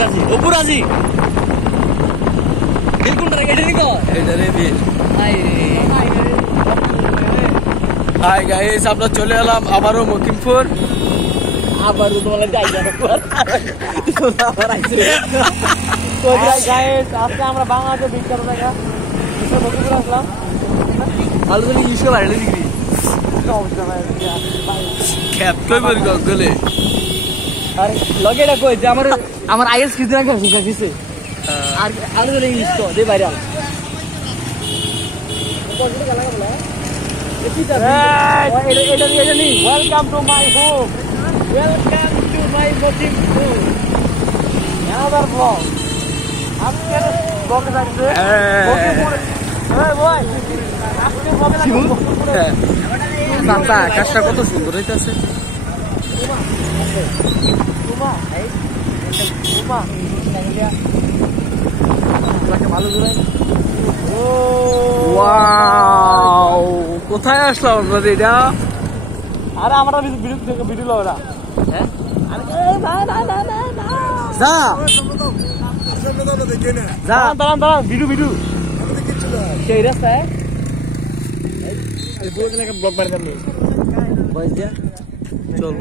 রাজি অপু রাজি বিল কোনটা এটা নিকো এটা রে বিল হাই গাইস আমরা চলে এলাম আবারও মকিমপুর আবারও তোমার জায়গা আবার আইছে তো গাইস আজকে আমরা বাংলাদেশে বিখ্যাত জায়গা মকিমপুর আসলাম ভালো করে ইস্যু বাইরে ডিগ্রি ক্যাপ্টেন বল গগলে আরে লগেটা কই যে আমার আইএস কিছু না কিছু আর আলো করে ইউজ কর দে বাইরে welcome to my home welcome to my Mokim home আবার ব্লগ আমি কেন ব্লগে যাচ্ছে মকিমপুর এই বয় আজকে ব্লগে যাচ্ছে বাবা আকাশটা কত সুন্দর হইতাছে তোমা এই তোমা ভালো করে ওয়াও কোথায় আসলাম আমরা এটা আরে আমরা ভিডিও লওরা হ্যাঁ আরে না না না না না যা যা দাঁড়ান ভিডিও সেই রাস্তায় এই দুজন একটা ব্লগ বানাতে আমি বল যা চল